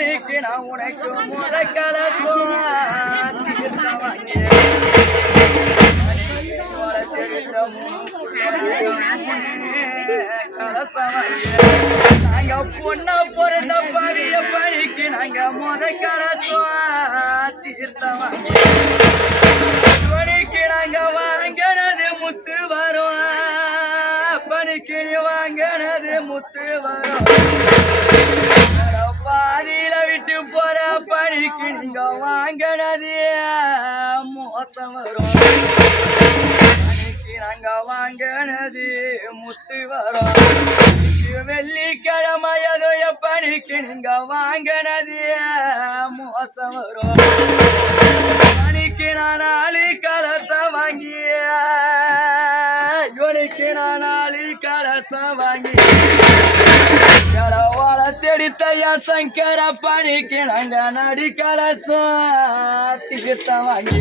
பணிக்கு நான் உனக்கு முத கலக்கும் நாங்க பொண்ணா பிறந்த பரிய பணிக்கு நாங்க முத கலக்கும் தீர்த்தம் பணிக்கு நாங்க வாங்கினது முத்து வரும் பணிக்கு வாங்கினது முத்து வரும் பாதியில விட்டு போற பணிக்கு நீங்க வாங்கினது மோசம் வரும் பணிக்கு நாங்க வாங்கினது முத்து வரும் வெள்ளிக்கிழமை ஏதோ பணிக்கு நீங்க வாங்கினது மோசம் வரும் பணிக்கு நான் நாளை கலச வாங்கிய இவனுக்கு நான் நாளை கலச வாங்கி வாழ தெடித்தையா சங்கர பணிக்கு நாங்க நடி கலசம் தீர்த்தம் வாங்கி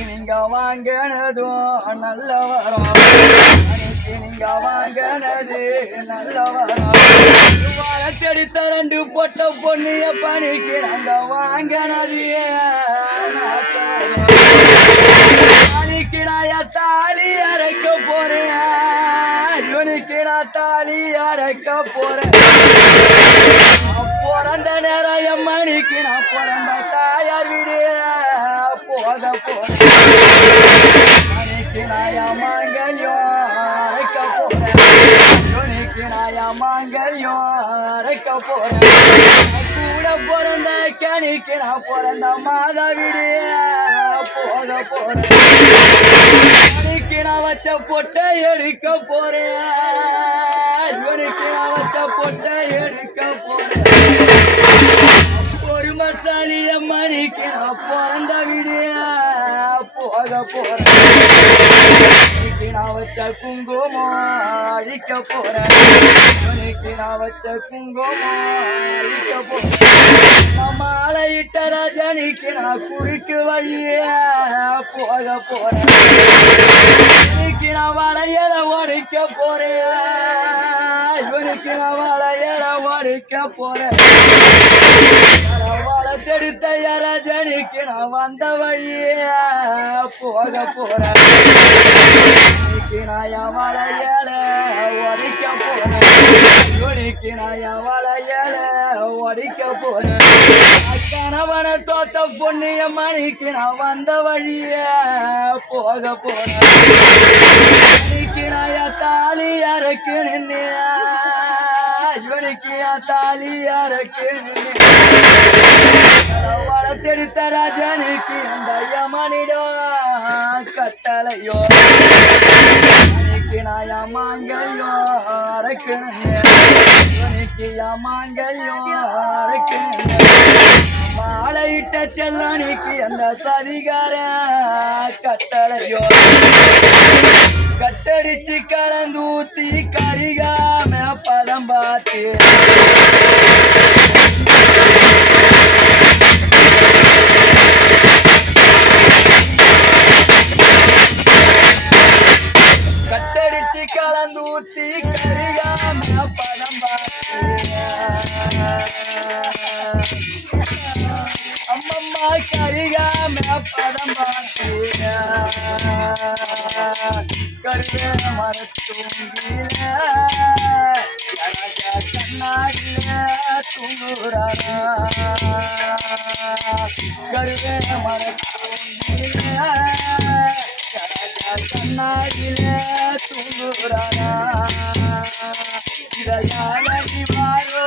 நீங்க வாங்கினதும் நல்ல வரும் நீங்க வாங்கினது நல்ல வரும் வாழ தெடித்த ரெண்டு பொட்ட பொண்ணிய பணிக்கு நாங்க வாங்கினது பணிக்கு நான் தாலி அரைக்க போறேன் இவனுக்கு நான் தாலி அரைக்க போறேன் பிறந்த நேரம் என் மணிக்கு நான் பிறந்த தாயார் வீடு போக போறேன் மணிக்கு நான் மாங்கல்யம் அரைக்க போறேன் இவனுக்கு நான் மாங்கல்யம் அரைக்க போறேன் கூட பிறந்த கணிக்கு நான் பிறந்த மாதா வீடு போக போறேன் நான் வச்ச பொட்டை எடுக்க போறேன் இவனுக்கு நான் வச்ச பொட்டை எடுக்க போறேன் ஒரு மசாலிய மணிக்கு நான் பிறந்த வீடிய போக போறேன் நான் வச்ச குங்குமம் அழிக்க போறேன் இவனுக்கு நான் வச்ச குங்குமம் அழிக்க போறேன் மாலையிட்ட ரஜனிக்கு நான் குறுக்கு வழிய போக போறேன் இவனுக்கு நான் வளையல ஒடிக்க போறேன் இவனுக்கு நான் வளையல ஒடிக்க போறேன் வள தெடுத்த ரஜனிக்கு நான் வந்த வழிய போக போறேன் இவனுக்கு நான் வளையல ஒடிக்க போறேன் இவனுக்கு நான் வளையல ஒடிக்க போறேன் கணவனை தோத்த பொண்ணிய மணிக்கு நான் வந்த வழிய போக போறேன் மணிக்கு நான் தாலி அரைக்கு நின்று இவனுக்கு தாலி அரைக்கு நின்று வளர்த்தெடுத்த ராஜனுக்கு அந்த யமனிடம் கட்டளையோ மணிக்கு நான் மாங்கல்யோ அரைக்கு இவனுக்கு மாங்கல்யோ அரைக்கு மாலையிட்ட செல்லணிக்கு அந்த சதிகார கட்டளையோ கட்டடிச்சு கலந்தூத்தி கரிகாம பதம் பார்த்து கட்டடிச்சு கலந்தூத்தி கரிகாம பதம் பார்த்து அம்மம்மா கரிகாம பதம் பார்த்தீங்க கருவே மரத்தூங்கில கண்ணாடிய தூங்குறாரா கருவே மரத்தூங்கில கண்ணாடிய தூங்குறாரா இதையாடி மாறோ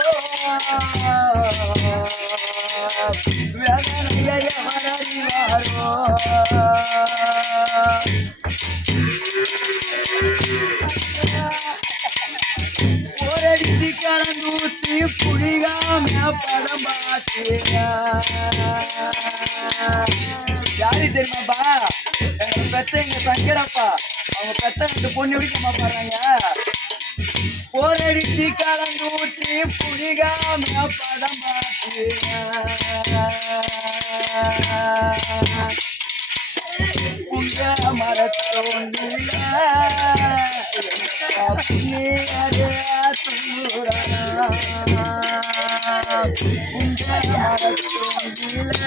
ஒரடிச்சு கலந்தூத்தி புடிகாம படம் பார்த்தீங்க யாரு தெரியுமாப்பா எங்க பெத்த எங்க சங்கரப்பா அவங்க பெத்த ரெண்டு பொண்ணு பிடிக்கமா பாருங்க போரடிச்சு கலந்தூத்தி புடிகாம படம் பார்த்தீங்க உங்க மரத்தோண்டில துங்குறா புஞ்ச மரத்தூங்கில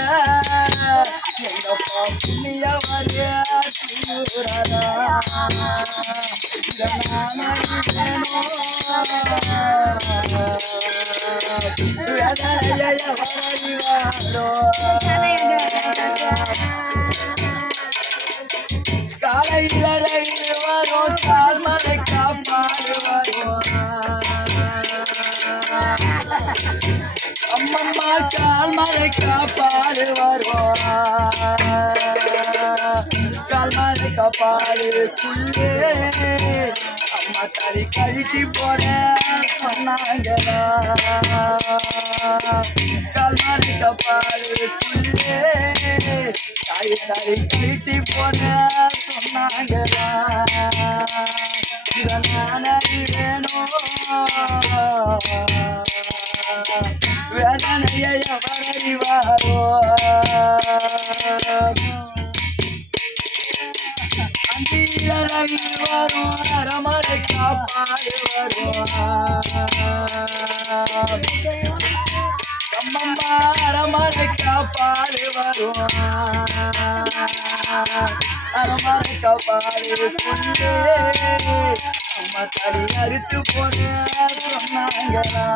எங்கப்பா புண்ணியவரே தூரதா காலையில ரயில் வரும் கால்மலை காப்பாடு வரும் அம்மம்மா கால்மலை காப்பாடு வரும் கால்மலை காப்பாடுக்குள்ளே அம்மா தறி கழிச்சு போட சொன்னாங்களா கால்மலை காப்பாடுக்குள்ளே தாய் தறி கழிச்சு போட சொன்னாங்களா இதனால வேணும் வேதனையை அவரறிவாரோ அந்தியில் வரும் அரமரை காப்பாடு வரும் அம்மம்மா அரமரை காப்பாடு வரும் அரமரை காப்பாடு புள்ளே அம்மா தடி அறுத்து போன சொன்னாங்களா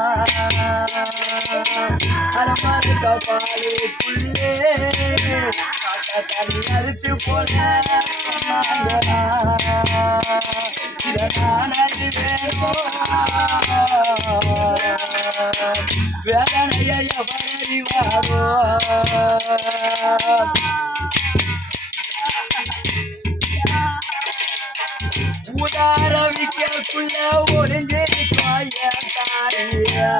அரமரை காப்பாடு புள்ளே காக்கா தடி அறுத்து போன சொன்னாங்களா இதனானது வேணும் வேதனையை அவரறிவாரோ உதாரவிக்குள்ள ஒளிஞ்சிருக்காய தாரியா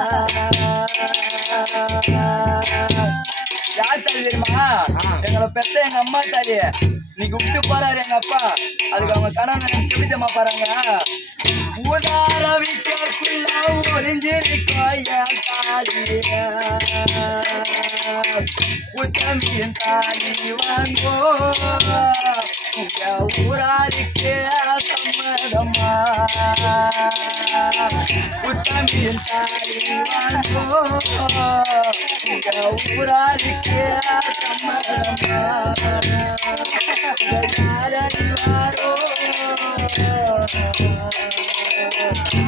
யார் தாலி தெரியுமா எங்களை பெத்த எங்க அம்மா தாலி இன்னைக்கு விட்டு போறாரு எங்க அப்பா அதுக்கு அவங்க கணவன் செவிதமா பாருங்க உதாரவிக்குள்ள ஒளிஞ்சிருக்காய தாலியா உத்தமியின் தாலி வாங்கோ உங்க ஊராருக்கே சம்மதம்மா உத்தமியின் தாலி வாங்கோ உங்க ஊராருக்கே சம்மதம்மா யாரறிவாரோ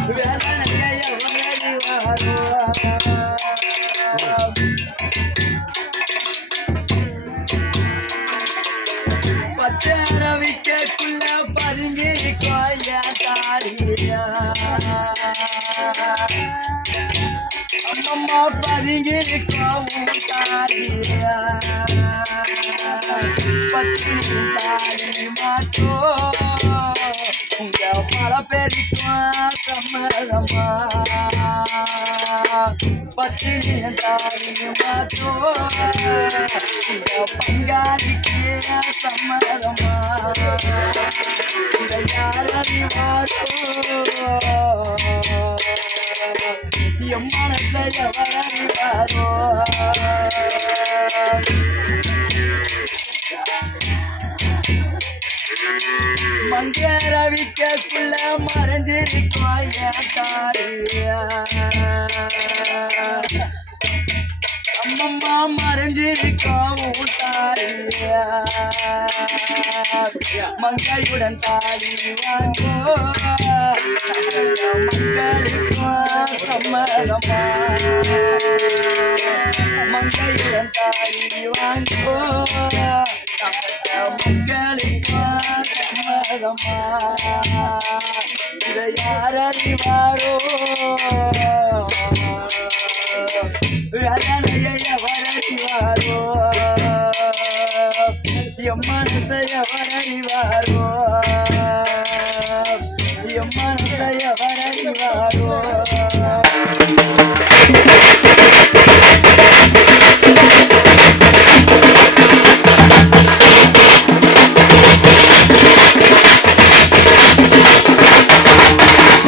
வேதனையை அவரறிவாரோ பச்சரவிக்குள்ள பதுங்கி கோய தாரியா அம்மம்மா பதுங்கி கோவும் தாரியா பத்தி தாரி மாட்டோ உங்க பல பெருக்கும் சம்மதம்மா பத்தினிய தாரி மாட்டோ உங்க பங்காளிக்கு சம்மதம்மா இதை யாரறிவாரோ என் மனத்தை எவரறிவாரோ மங்கரவிக்குள்ள மறைஞ்சிருக்கோய தாரியா அம்மம்மா மறைஞ்சிருக்கவும் தாரியா மங்கையுடன் தாலி வாங்கோ மக்களுக்கும் சம்மதம்மா மங்கையுடன் தாலி வாங்கோ மக்களுக்கும் சம்மதம்மா இதை யாரறிவாரோ வேதனையை அவரறிவாரோ என் மனசை அவரறிவாரோ என் மனசை அவரறிவாரோ